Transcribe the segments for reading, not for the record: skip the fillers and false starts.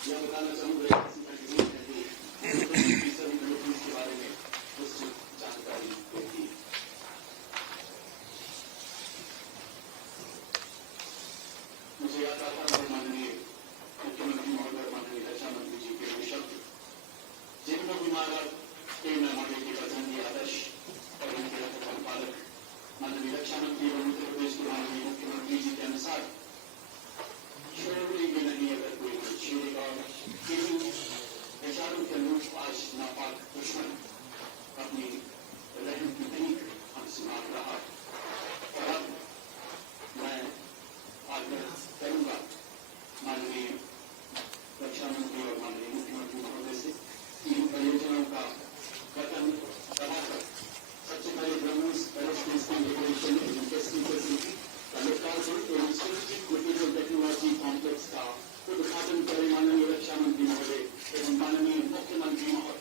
यह बताना चाहूंगा के बारे में कुछ जानकारी देती है। मुझे याद आता है माननीय मुख्यमंत्री महोदय, माननीय रक्षा मंत्री जी के शब्द, जिनको भी महाराज के महोदय की पसंदीदा आदर्श और उनके संपादक माननीय रक्षा मंत्री एवं उत्तर प्रदेश के माननीय मुख्यमंत्री जी के अनुसार छोड़ने में नहीं अगर कोई छेड़ेगा, बेचारों के लोग आज नापाक दुश्मन अपनी रहम की नहीं हमसे मांग रहा है। और अब मैं आग्रह करूंगा माननीय रक्षा मंत्री और माननीय मुख्यमंत्री महोदय से इन परियोजनाओं का कथन कराकर सबसे पहले ब्रह्मोस एरोस्पेस डेकोरेशन फैसिलिटी का लोकार्पण एवं स्ट्रेटेजिक मटेरियल टेक्नोलॉजी कॉम्प्लेक्स का उद्घाटन करें माननीय रक्षा मंत्री महोदय एवं माननीय मुख्यमंत्री महोदय।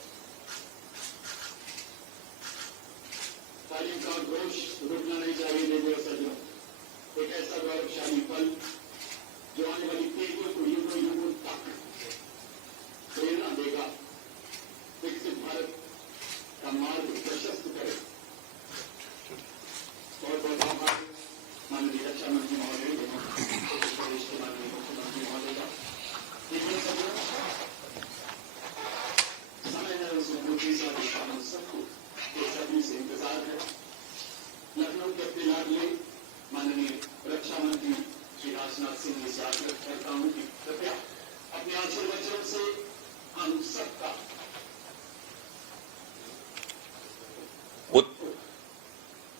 तालीम का घोष रुकना नहीं चाहिए। देवी और सज्जनों, एक ऐसा गौरवशाली पल जो आने वाली पीढ़ियों को युगों युगों तक प्रेरणा देगा, विकसित भारत का मार्ग प्रशस्त करे। बहुत बहुत आभार माननीय रक्षा मंत्री महोदय एवं उत्तर प्रदेश के माननीय मुख्यमंत्री महोदय का। देखिए सज्जनों, समय है उस मुख्य सबको बेसब्री से इंतजार है। लखनऊ के अपने लाडले माननीय रक्षा मंत्री श्री राजनाथ सिंह जी से आग्रह करता हूं कि कृपया अपने आशीर्वचनों से हम सबका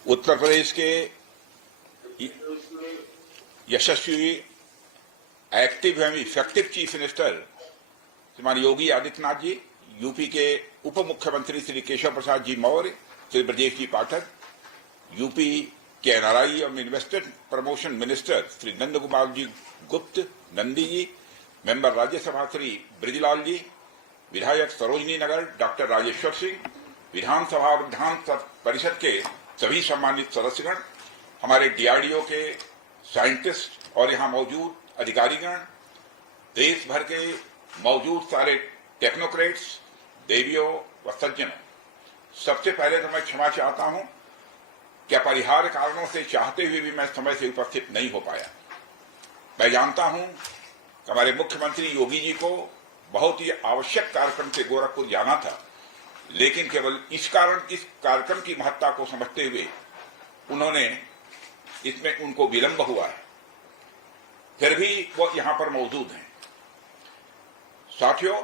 उत्तर प्रदेश के यशस्वी एक्टिव एवं इफेक्टिव चीफ मिनिस्टर श्रीमान योगी आदित्यनाथ जी, यूपी के उप मुख्यमंत्री श्री केशव प्रसाद जी मौर्य, श्री ब्रजेश जी पाठक, यूपी के एनआरआई एवं investment promotion minister Shri Nand Kumar ji गुप्त नंदी जी, मेंबर राज्यसभा श्री ब्रिजलाल जी, विधायक सरोजनी नगर डॉक्टर राजेश्वर सिंह, विधानसभा विधान परिषद के सभी सम्मानित सदस्यगण, हमारे डीआरडीओ के साइंटिस्ट और यहाँ मौजूद अधिकारीगण, देश भर के मौजूद सारे टेक्नोक्रेट्स, देवियों व सज्जनों, सबसे पहले तो मैं क्षमा चाहता हूं कि अपरिहार्य कारणों से चाहते हुए भी मैं समय से उपस्थित नहीं हो पाया। मैं जानता हूं कि हमारे मुख्यमंत्री योगी जी को बहुत ही आवश्यक कार्यक्रम से गोरखपुर जाना था, लेकिन केवल इस कार्यक्रम की महत्ता को समझते हुए उन्होंने इसमें उनको विलंब हुआ है, फिर भी वो यहां पर मौजूद हैं। साथियों,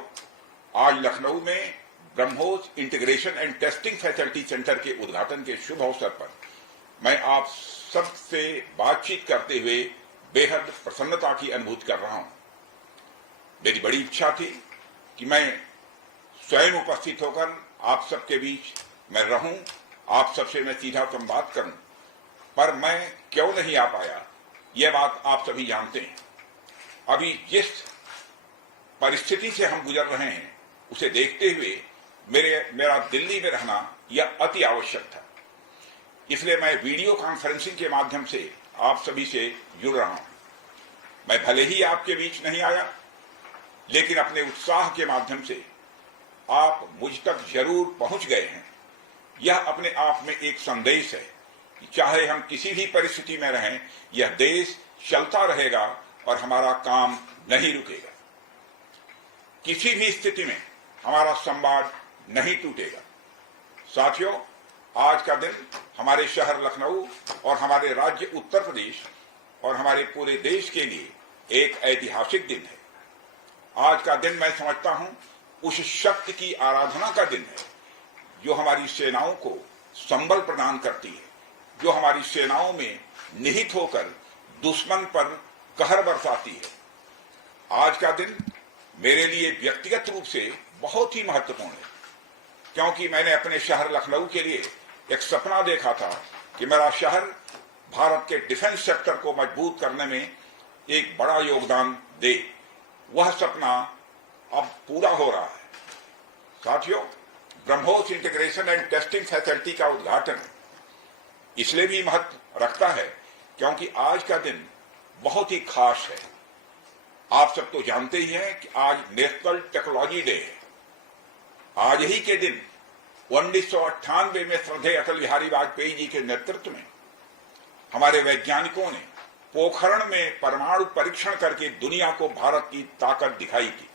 आज लखनऊ में BrahMos integration and testing facility centre के उद्घाटन के शुभ अवसर पर मैं आप सबसे बातचीत करते हुए बेहद प्रसन्नता की अनुभूति कर रहा हूं। मेरी बड़ी इच्छा थी कि मैं स्वयं उपस्थित होकर आप सबके बीच मैं रहूं, आप सबसे मैं सीधा संवाद करूं, पर मैं क्यों नहीं आ पाया, यह बात आप सभी जानते हैं। अभी जिस परिस्थिति से हम गुजर रहे हैं उसे देखते हुए मेरा दिल्ली में रहना यह अति आवश्यक था। इसलिए मैं वीडियो कॉन्फ्रेंसिंग के माध्यम से आप सभी से जुड़ रहा हूं। मैं भले ही आपके बीच नहीं आया, लेकिन अपने उत्साह के माध्यम से आप मुझ तक जरूर पहुंच गए हैं। यह अपने आप में एक संदेश है कि चाहे हम किसी भी परिस्थिति में रहें, यह देश चलता रहेगा और हमारा काम नहीं रुकेगा। किसी भी स्थिति में हमारा संवाद नहीं टूटेगा। साथियों, आज का दिन हमारे शहर लखनऊ और हमारे राज्य उत्तर प्रदेश और हमारे पूरे देश के लिए एक ऐतिहासिक दिन है। आज का दिन मैं समझता हूं उस शक्ति की आराधना का दिन है जो हमारी सेनाओं को संबल प्रदान करती है, जो हमारी सेनाओं में निहित होकर दुश्मन पर कहर बरसाती है। आज का दिन मेरे लिए व्यक्तिगत रूप से बहुत ही महत्वपूर्ण है, क्योंकि मैंने अपने शहर लखनऊ के लिए एक सपना देखा था कि मेरा शहर भारत के डिफेंस सेक्टर को मजबूत करने में एक बड़ा योगदान दे। वह सपना अब पूरा हो रहा है। साथियों, BrahMos integration and testing facility का उद्घाटन इसलिए भी महत्व रखता है क्योंकि आज का दिन बहुत ही खास है। आप सब तो जानते ही हैं कि आज नेशनल टेक्नोलॉजी डे है। आज ही के दिन 1998 में श्रद्धेय अटल बिहारी वाजपेयी जी के नेतृत्व में हमारे वैज्ञानिकों ने पोखरण में परमाणु परीक्षण करके दुनिया को भारत की ताकत दिखाई थी।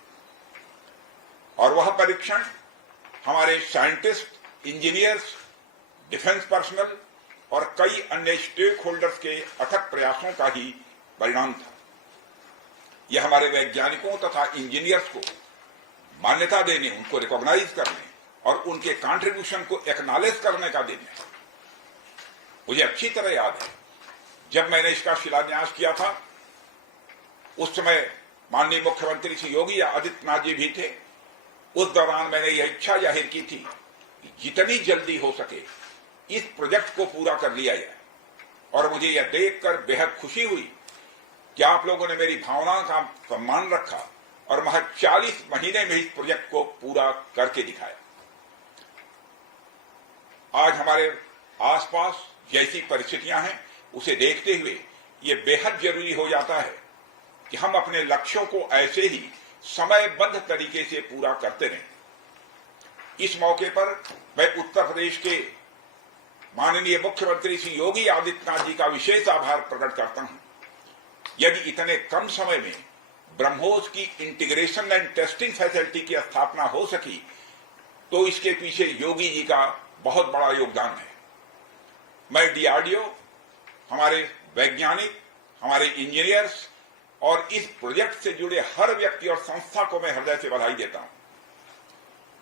और वह परीक्षण हमारे साइंटिस्ट, इंजीनियर्स, डिफेंस पर्सनल और कई अन्य स्टेक होल्डर्स के अथक प्रयासों का ही परिणाम था। यह हमारे वैज्ञानिकों तथा इंजीनियर्स को मान्यता देने, उनको रिकॉग्नाइज करने और उनके कंट्रीब्यूशन को एक्नॉलेज करने का दिन है। मुझे अच्छी तरह याद है, जब मैंने इसका शिलान्यास किया था, उस समय माननीय मुख्यमंत्री श्री योगी आदित्यनाथ जी भी थे। उस दौरान मैंने यह इच्छा जाहिर की थी कि जितनी जल्दी हो सके इस प्रोजेक्ट को पूरा कर लिया जाए। और मुझे यह देखकर बेहद खुशी हुई कि आप लोगों ने मेरी भावना का सम्मान रखा और महज 40 महीने में इस प्रोजेक्ट को पूरा करके दिखाया। आज हमारे आसपास जैसी परिस्थितियां हैं, उसे देखते हुए ये बेहद जरूरी हो जाता है कि हम अपने लक्ष्यों को ऐसे ही समयबद्ध तरीके से पूरा करते रहें। इस मौके पर मैं उत्तर प्रदेश के माननीय मुख्यमंत्री श्री योगी आदित्यनाथ जी का विशेष आभार प्रकट करता हूं। यदि इतने कम समय में ब्रह्मोस की इंटीग्रेशन एंड टेस्टिंग फैसिलिटी की स्थापना हो सकी, तो इसके पीछे योगी जी का बहुत बड़ा योगदान है। मैं डीआरडीओ, हमारे वैज्ञानिक, हमारे इंजीनियर्स और इस प्रोजेक्ट से जुड़े हर व्यक्ति और संस्था को मैं हृदय से बधाई देता हूं।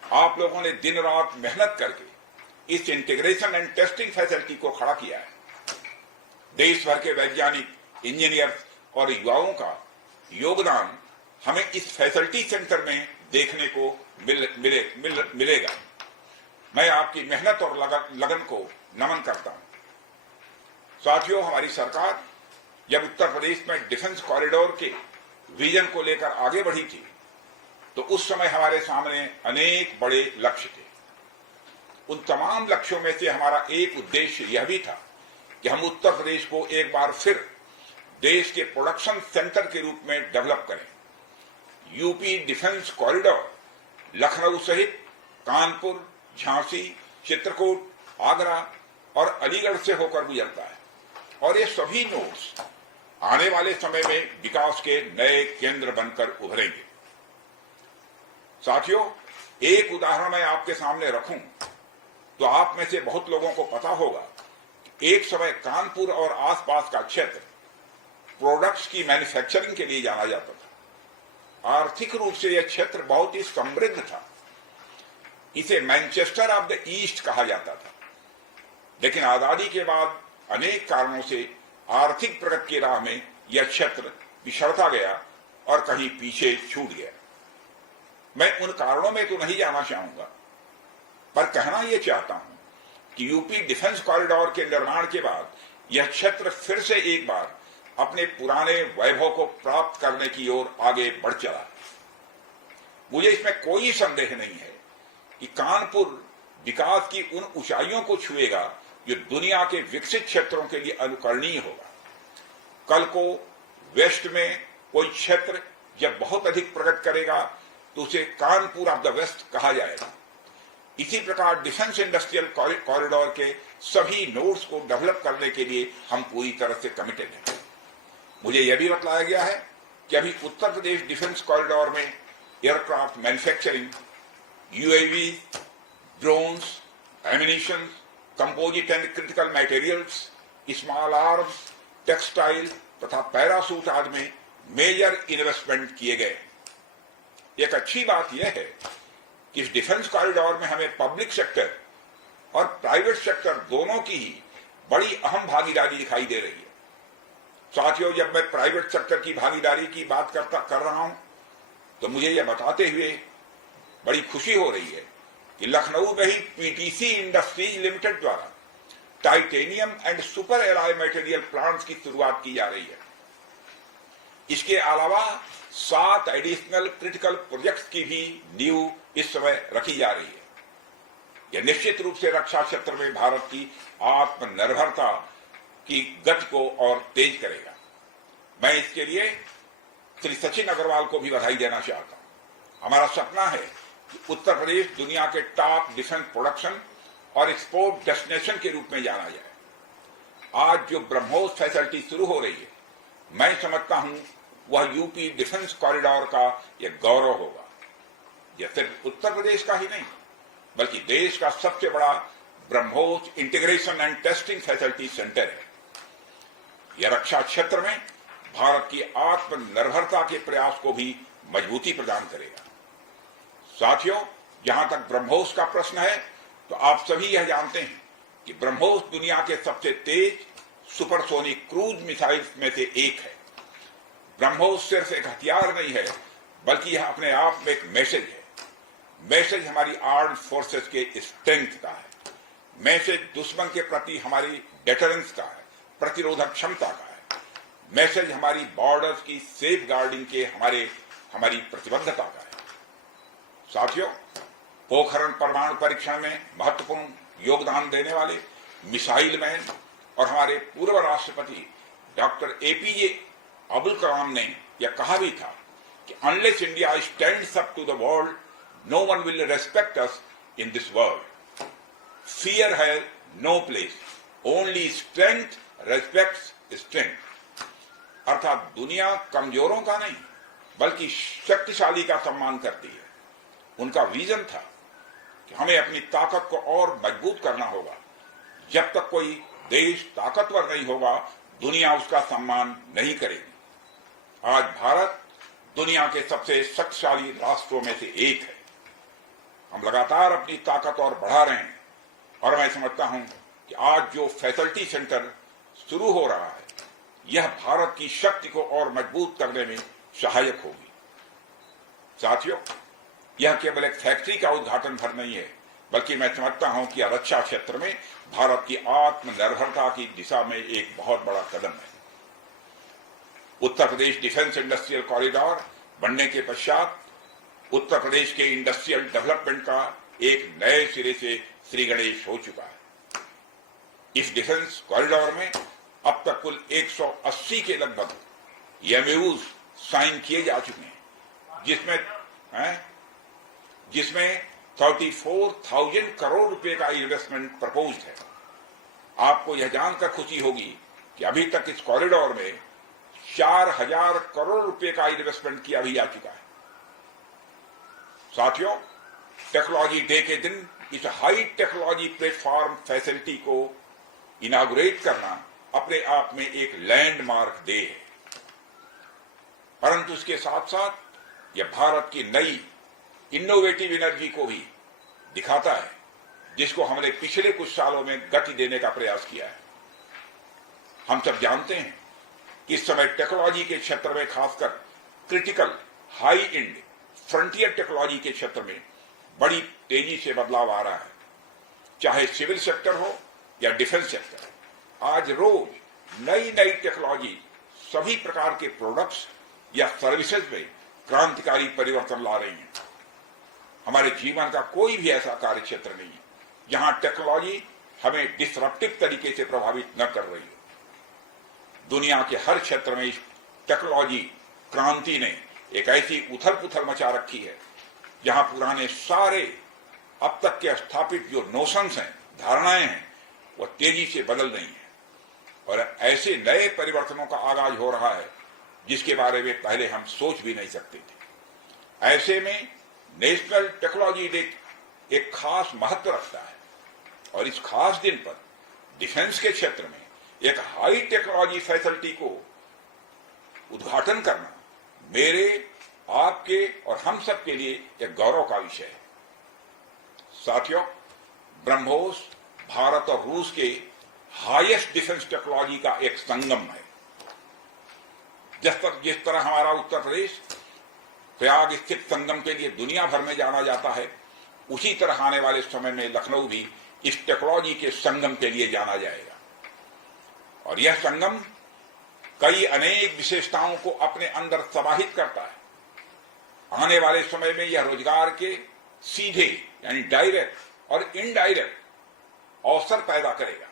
आप लोगों ने दिन रात मेहनत करके इस इंटीग्रेशन एंड टेस्टिंग फैसिलिटी को खड़ा किया है। देश भर के वैज्ञानिक, इंजीनियर्स और युवाओं का योगदान हमें इस फैसिलिटी सेंटर में देखने को मिलेगा। मैं आपकी मेहनत और लगन को नमन करता हूं। साथियों, हमारी सरकार जब उत्तर प्रदेश में डिफेंस कॉरिडोर के विजन को लेकर आगे बढ़ी थी, तो उस समय हमारे सामने अनेक बड़े लक्ष्य थे। उन तमाम लक्ष्यों में से हमारा एक उद्देश्य यह भी था कि हम उत्तर प्रदेश को एक बार फिर देश के प्रोडक्शन सेंटर के रूप में डेवलप करें। यूपी डिफेंस कॉरिडोर लखनऊ सहित कानपुर, झांसी, चित्रकूट, आगरा और अलीगढ़ से होकर गुजरता है और ये सभी नोड्स आने वाले समय में विकास के नए केंद्र बनकर उभरेंगे। साथियों, एक उदाहरण मैं आपके सामने रखूं तो आप में से बहुत लोगों को पता होगा कि एक समय कानपुर और आसपास का क्षेत्र प्रोडक्ट्स की मैन्युफैक्चरिंग के लिए जाना जाता था। आर्थिक रूप से यह क्षेत्र बहुत ही समृद्ध था। इसे मैनचेस्टर ऑफ द ईस्ट कहा जाता था। लेकिन आजादी के बाद अनेक कारणों से आर्थिक प्रगति की राह में यह क्षेत्र पिछड़ता गया और कहीं पीछे छूट गया। मैं उन कारणों में तो नहीं जाना चाहूंगा, पर कहना यह चाहता हूं कि यूपी डिफेंस कॉरिडोर के निर्माण के बाद यह क्षेत्र फिर से एक बार अपने पुराने वैभव को प्राप्त करने की ओर आगे बढ़ चला। मुझे इसमें कोई संदेह नहीं है कि कानपुर विकास की उन ऊंचाइयों को छुएगा जो दुनिया के विकसित क्षेत्रों के लिए अनुकरणीय होगा। कल को वेस्ट में कोई क्षेत्र जब बहुत अधिक प्रगति करेगा तो उसे कानपुर ऑफ द वेस्ट कहा जाएगा। इसी प्रकार डिफेंस इंडस्ट्रियल कॉरिडोर के सभी नोड्स को डेवलप करने के लिए हम पूरी तरह से कमिटेड हैं। मुझे यह भी बतलाया गया है कि अभी उत्तर प्रदेश डिफेंस कॉरिडोर में aircraft manufacturing, UAV, drones, ammunition, composite and critical materials, small arms, textile तथा पैरासूट आदि में मेजर इन्वेस्टमेंट किए गए। एक अच्छी बात यह है कि इस डिफेंस कॉरिडोर में हमें पब्लिक सेक्टर और प्राइवेट सेक्टर दोनों की ही बड़ी अहम भागीदारी दिखाई दे रही है। साथियों, जब मैं प्राइवेट सेक्टर की भागीदारी की बात कर रहा हूं तो मुझे यह बताते हुए बड़ी खुशी हो रही है कि लखनऊ में ही पीटीसी इंडस्ट्रीज लिमिटेड द्वारा titanium and super alloy material plants की शुरुआत की जा रही है। इसके अलावा 7 एडिशनल क्रिटिकल प्रोजेक्ट्स की भी नींव इस समय रखी जा रही है। यह निश्चित रूप से रक्षा क्षेत्र में भारत की आत्मनिर्भरता की गति को और तेज करेगा। मैं इसके लिए श्री सचिन अग्रवाल को भी बधाई देना चाहता हूं। हमारा सपना है कि उत्तर प्रदेश दुनिया के टॉप डिफेंस प्रोडक्शन और एक्सपोर्ट डेस्टिनेशन के रूप में जाना जाए। आज जो ब्रह्मोस फैसिलिटी शुरू हो रही है, मैं समझता हूं वह यूपी डिफेंस कॉरिडोर का एक गौरव होगा। यह सिर्फ उत्तर प्रदेश का ही नहीं, बल्कि देश का सबसे बड़ा BrahMos integration and testing facility centre है। यह रक्षा क्षेत्र में भारत की आत्मनिर्भरता के प्रयास को भी मजबूती प्रदान करेगा। साथियों, जहां तक ब्रह्मोस का प्रश्न है, तो आप सभी यह जानते हैं कि ब्रह्मोस दुनिया के सबसे तेज सुपरसोनिक क्रूज मिसाइल्स में से एक है। ब्रह्मोस सिर्फ एक हथियार नहीं है, बल्कि यह अपने आप में एक मैसेज है। मैसेज हमारी आर्म्ड फोर्सेस के स्ट्रेंथ का है। मैसेज दुश्मन के प्रति हमारी डेटरेंस का है, प्रतिरोधक क्षमता का है। मैसेज हमारी बॉर्डर्स की सेफ गार्डिंग के हमारी प्रतिबद्धता का है। साथियों, पोखरण परमाणु परीक्षण में महत्वपूर्ण योगदान देने वाले मिसाइल मैन और हमारे पूर्व राष्ट्रपति डॉक्टर एपीजे अब्दुल कलाम ने यह कहा भी था कि unless India stands up to the world, no one will respect us in this world. Fear has no place, only strength respects strength. अर्थात दुनिया कमजोरों का नहीं, बल्कि शक्तिशाली का सम्मान करती है। उनका विजन था कि हमें अपनी ताकत को और मजबूत करना होगा। जब तक कोई देश ताकतवर नहीं होगा, दुनिया उसका सम्मान नहीं करेगी। आज भारत दुनिया के सबसे शक्तिशाली राष्ट्रों में से एक है। हम लगातार अपनी ताकत और बढ़ा रहे हैं, और मैं समझता हूं कि आज जो फैसिलिटी सेंटर शुरू हो रहा है, यह भारत की शक्ति को और मजबूत करने में सहायक होगी। साथियों, यह केवल एक फैक्ट्री का उद्घाटन भर नहीं है, बल्कि मैं समझता हूं कि रक्षा क्षेत्र में भारत की आत्मनिर्भरता की दिशा में एक बहुत बड़ा कदम है। Uttar Pradesh defence industrial corridor बनने के पश्चात उत्तर प्रदेश के इंडस्ट्रियल डेवलपमेंट का एक नए सिरे से श्री गणेश हो चुका है। इस डिफेंस कॉरिडोर में अब तक कुल 180 के लगभग एमओयूज साइन किए जा चुके हैं, जिसमें 34,000 करोड़ रुपए का इन्वेस्टमेंट प्रपोज्ड है। आपको यह जानकर खुशी होगी कि अभी तक इस कॉरिडोर में 4,000 करोड़ रुपए का इन्वेस्टमेंट किया भी जा चुका है। साथियों, टेक्नोलॉजी डे के दिन इस हाई टेक्नोलॉजी प्लेटफॉर्म फैसिलिटी को इनागुरेट करना अपने आप में एक लैंडमार्क डे है, परंतु इसके साथ साथ यह भारत की नई इनोवेटिव एनर्जी को भी दिखाता है, जिसको हमने पिछले कुछ सालों में गति देने का प्रयास किया है। हम सब जानते हैं कि इस समय टेक्नोलॉजी के क्षेत्र में, खासकर critical high and frontier technology के क्षेत्र में बड़ी तेजी से बदलाव आ रहा है। चाहे सिविल सेक्टर हो या डिफेंस सेक्टर, आज रोज नई नई टेक्नोलॉजी सभी प्रकार के प्रोडक्ट्स या सर्विसेज में क्रांतिकारी परिवर्तन ला रही है। हमारे जीवन का कोई भी ऐसा कार्य क्षेत्र नहीं है जहां टेक्नोलॉजी हमें डिसरप्टिव तरीके से प्रभावित न कर रही हो। दुनिया के हर क्षेत्र में इस टेक्नोलॉजी क्रांति ने एक ऐसी उथल पुथल मचा रखी है जहां पुराने सारे अब तक के स्थापित जो नोशंस हैं, धारणाएं हैं, वो तेजी से बदल रही हैं और ऐसे नए परिवर्तनों का आगाज हो रहा है जिसके बारे में पहले हम सोच भी नहीं सकते थे। ऐसे में नेशनल टेक्नोलॉजी डे एक खास महत्व रखता है और इस खास दिन पर डिफेंस के क्षेत्र में एक हाई टेक्नोलॉजी फैसिलिटी को उद्घाटन करना मेरे, आपके और हम सब के लिए एक गौरव का विषय है। साथियों, ब्रह्मोस भारत और रूस के हाईएस्ट डिफेंस टेक्नोलॉजी का एक संगम है। जिस तरह हमारा उत्तर प्रदेश प्रयाग स्थित संगम के लिए दुनिया भर में जाना जाता है, उसी तरह आने वाले समय में लखनऊ भी इस टेक्नोलॉजी के संगम के लिए जाना जाएगा और यह संगम कई अनेक विशेषताओं को अपने अंदर समाहित करता है। आने वाले समय में यह रोजगार के सीधे यानी डायरेक्ट और इनडायरेक्ट अवसर पैदा करेगा।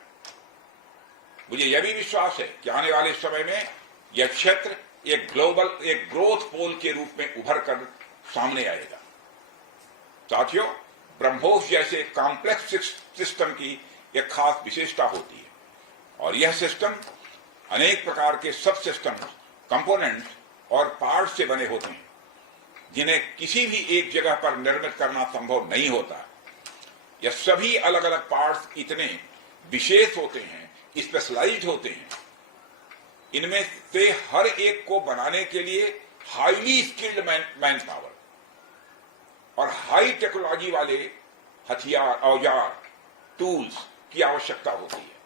मुझे यह भी विश्वास है कि आने वाले समय में यह क्षेत्र एक ग्रोथ पोल के रूप में उभर कर सामने आएगा। साथियों, ब्रह्मोस जैसे कॉम्प्लेक्स सिस्टम की एक खास विशेषता होती है और यह सिस्टम अनेक प्रकार के सब सिस्टम, कंपोनेंट और पार्ट से बने होते हैं जिन्हें किसी भी एक जगह पर निर्मित करना संभव नहीं होता। यह सभी अलग अलग पार्ट्स इतने विशेष होते हैं, स्पेशलाइज्ड होते हैं, इनमें से हर एक को बनाने के लिए हाईली स्किल्ड मैन पावर और हाई टेक्नोलॉजी वाले हथियार, औजार, टूल्स की आवश्यकता होती है।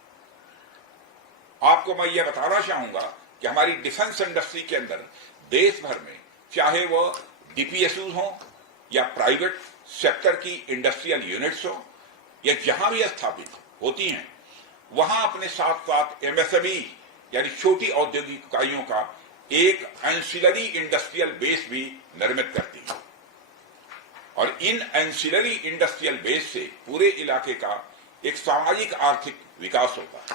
आपको मैं यह बताना चाहूंगा कि हमारी डिफेंस इंडस्ट्री के अंदर देश भर में, चाहे वह डीपीएसयू हो या प्राइवेट सेक्टर की इंडस्ट्रियल यूनिट्स हो या जहां भी स्थापित होती हैं, वहां अपने साथ साथ एमएसएमई यानी छोटी औद्योगिक इकाइयों का एक एंसिलरी इंडस्ट्रियल बेस भी निर्मित करती है और इन एंसिलरी इंडस्ट्रियल बेस से पूरे इलाके का एक सामाजिक आर्थिक विकास होता है।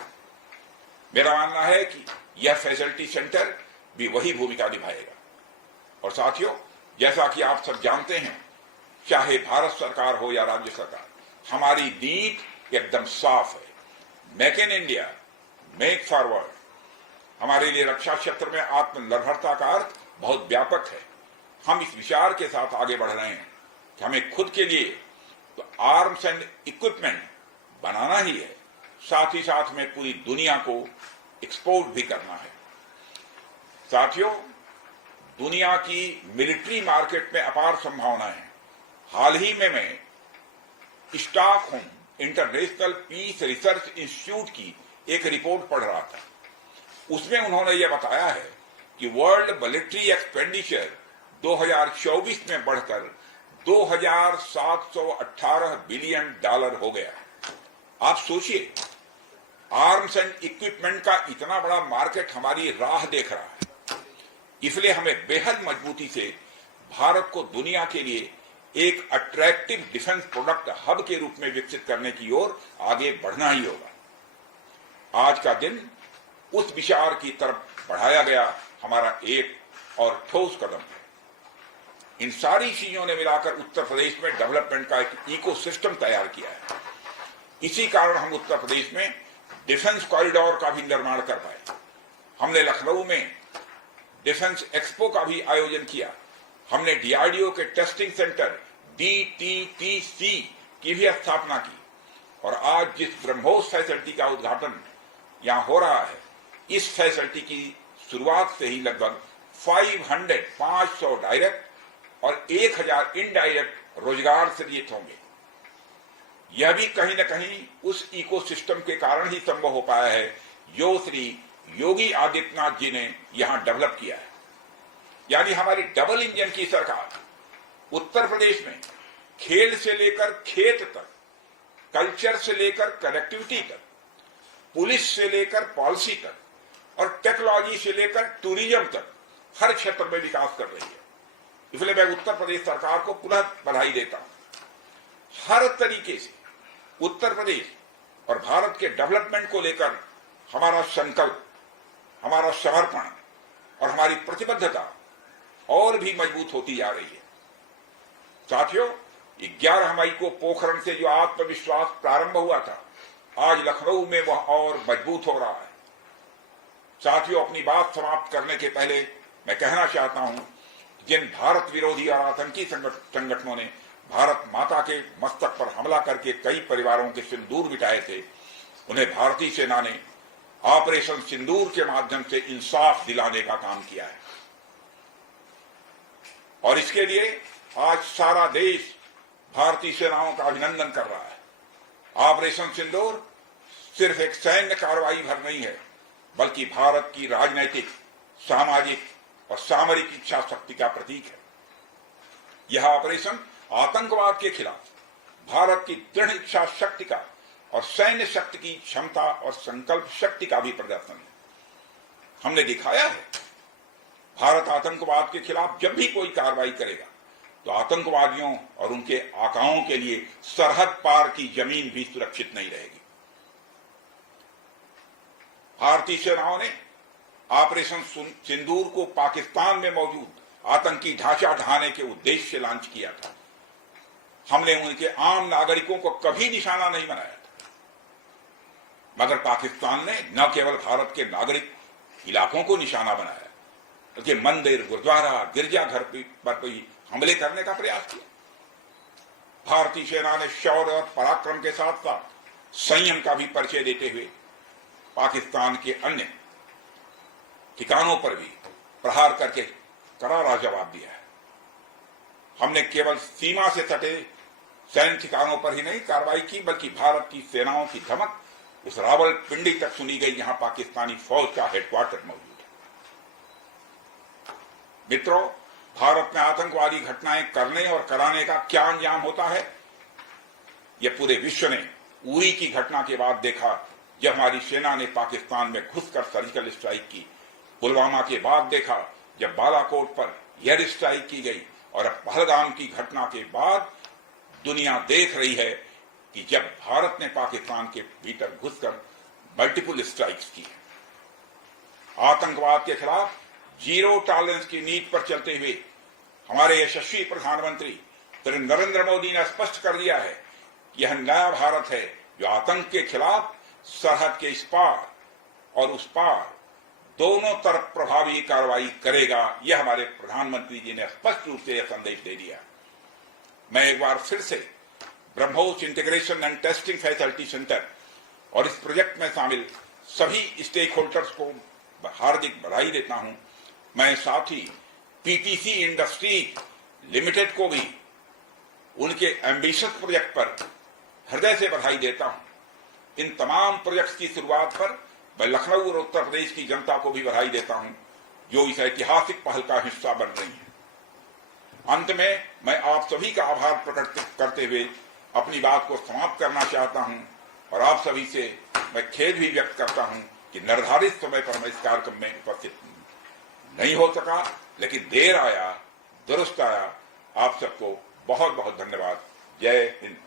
मेरा मानना है कि यह फैसिलिटी सेंटर भी वही भूमिका निभाएगा। और साथियों, जैसा कि आप सब जानते हैं, चाहे भारत सरकार हो या राज्य सरकार, हमारी नीति एकदम साफ है। Make in India, make forward. हमारे लिए रक्षा क्षेत्र में आत्मनिर्भरता का अर्थ बहुत व्यापक है। हम इस विचार के साथ आगे बढ़ रहे हैं कि हमें खुद के लिए तो आर्म्स एंड इक्विपमेंट बनाना ही है, साथ ही साथ में पूरी दुनिया को एक्सपोर्ट भी करना है। साथियों, दुनिया की मिलिट्री मार्केट में अपार संभावनाएं हैं। हाल ही में मैं Stockholm International Peace Research Institute की एक रिपोर्ट पढ़ रहा था। उसमें उन्होंने यह बताया है कि वर्ल्ड मिलिट्री एक्सपेंडिचर 2024 में बढ़कर $2,718 बिलियन हो गया। आप सोचिए, आर्म्स एंड इक्विपमेंट का इतना बड़ा मार्केट हमारी राह देख रहा है। इसलिए हमें बेहद मजबूती से भारत को दुनिया के लिए एक अट्रैक्टिव डिफेंस प्रोडक्ट हब के रूप में विकसित करने की ओर आगे बढ़ना ही होगा। आज का दिन उस विचार की तरफ बढ़ाया गया हमारा एक और ठोस कदम है। इन सारी चीजों ने मिलाकर उत्तर प्रदेश में डेवलपमेंट का एक इकोसिस्टम तैयार किया है। इसी कारण हम उत्तर प्रदेश में डिफेंस कॉरिडोर का भी निर्माण कर पाए। हमने लखनऊ में डिफेंस एक्सपो का भी आयोजन किया। हमने डीआरडीओ के टेस्टिंग सेंटर DTTC की भी स्थापना की और आज जिस ब्रह्मोस फैसिलिटी का उद्घाटन यहां हो रहा है, इस फैसिलिटी की शुरुआत से ही लगभग 500 डायरेक्ट और 1000 इनडायरेक्ट रोजगार सृजित होंगे। यह भी कहीं न कहीं उस इकोसिस्टम के कारण ही संभव हो पाया है जो श्री योगी आदित्यनाथ जी ने यहां डेवलप किया है। यानी हमारी डबल इंजन की सरकार उत्तर प्रदेश में खेल से लेकर खेत तक, कल्चर से लेकर कनेक्टिविटी तक, पुलिस से लेकर पॉलिसी तक और टेक्नोलॉजी से लेकर टूरिज्म तक हर क्षेत्र में विकास कर रही है। इसलिए मैं उत्तर प्रदेश सरकार को पुनः बधाई देता हूं। हर तरीके से उत्तर प्रदेश और भारत के डेवलपमेंट को लेकर हमारा संकल्प, हमारा समर्पण और हमारी प्रतिबद्धता और भी मजबूत होती जा रही है। साथियों, 11 मई को पोखरण से जो आत्मविश्वास प्रारंभ हुआ था, आज लखनऊ में वह और मजबूत हो रहा है। साथियों, अपनी बात समाप्त करने के पहले मैं कहना चाहता हूं, जिन भारत विरोधी और आतंकी संगठनों ने भारत माता के मस्तक पर हमला करके कई परिवारों के सिंदूर मिटाए थे, उन्हें भारतीय सेना ने ऑपरेशन सिंदूर के माध्यम से इंसाफ दिलाने का काम किया है और इसके लिए आज सारा देश भारतीय सेनाओं का अभिनंदन कर रहा है। ऑपरेशन सिंदूर सिर्फ एक सैन्य कार्रवाई भर नहीं है, बल्कि भारत की राजनैतिक, सामाजिक और सामरिक इच्छा शक्ति का प्रतीक है। यह ऑपरेशन आतंकवाद के खिलाफ भारत की दृढ़ इच्छा शक्ति का और सैन्य शक्ति की क्षमता और संकल्प शक्ति का भी प्रदर्शन है। हमने दिखाया है, भारत आतंकवाद के खिलाफ जब भी कोई कार्रवाई करेगा तो आतंकवादियों और उनके आकाओं के लिए सरहद पार की जमीन भी सुरक्षित नहीं रहेगी। भारतीय सेनाओं ने ऑपरेशन सिंदूर को पाकिस्तान में मौजूद आतंकी ढांचा ढहाने के उद्देश्य से लॉन्च किया था। हमने उनके आम नागरिकों को कभी निशाना नहीं बनाया था, मगर पाकिस्तान ने न केवल भारत के नागरिक इलाकों को निशाना बनाया, बल्कि मंदिर, गुरुद्वारा, गिरजाघर पर भी हमले करने का प्रयास किया। भारतीय सेना ने शौर्य और पराक्रम के साथ साथ संयम का भी परिचय देते हुए पाकिस्तान के अन्य ठिकानों पर भी प्रहार करके करारा जवाब दिया है। हमने केवल सीमा से सटे सैन्य ठिकानों पर ही नहीं कार्रवाई की, बल्कि भारत की सेनाओं की धमक उस रावलपिंडी तक सुनी गई जहां पाकिस्तानी फौज का हेडक्वार्टर मौजूद है। मित्रों, भारत में आतंकवादी घटनाएं करने और कराने का क्या अंजाम होता है, यह पूरे विश्व ने उरी की घटना के बाद देखा, जब हमारी सेना ने पाकिस्तान में घुसकर सर्जिकल स्ट्राइक की। पुलवामा के बाद देखा, जब बालाकोट पर एयर स्ट्राइक की गई, और अब पहलगाम की घटना के बाद दुनिया देख रही है कि जब भारत ने पाकिस्तान के भीतर घुसकर मल्टीपल स्ट्राइक्स की। आतंकवाद के खिलाफ जीरो टॉलरेंस की नीति पर चलते हुए हमारे यशस्वी प्रधानमंत्री श्री नरेंद्र मोदी ने स्पष्ट कर दिया है कि यह नया भारत है जो आतंक के खिलाफ सरहद के इस पार और उस पार दोनों तरफ प्रभावी कार्रवाई करेगा। यह हमारे प्रधानमंत्री जी ने स्पष्ट रूप से यह संदेश दे दिया। मैं एक बार फिर से BrahMos integration and testing facility centre और इस प्रोजेक्ट में शामिल सभी स्टेक होल्डर्स को हार्दिक बधाई देता हूं। मैं साथ ही पीटीसी इंडस्ट्री लिमिटेड को भी उनके एम्बिशियस प्रोजेक्ट पर हृदय से बधाई देता हूं। इन तमाम प्रोजेक्ट्स की शुरुआत पर मैं लखनऊ और उत्तर प्रदेश की जनता को भी बधाई देता हूं, जो इस ऐतिहासिक पहल का हिस्सा बन रही है। अंत में मैं आप सभी का आभार प्रकट करते हुए अपनी बात को समाप्त करना चाहता हूं, और आप सभी से मैं खेद भी व्यक्त करता हूं कि निर्धारित समय पर मैं इस कार्यक्रम में उपस्थित नहीं हो सका, लेकिन देर आया दुरुस्त आया। आप सबको बहुत बहुत धन्यवाद। जय हिंद।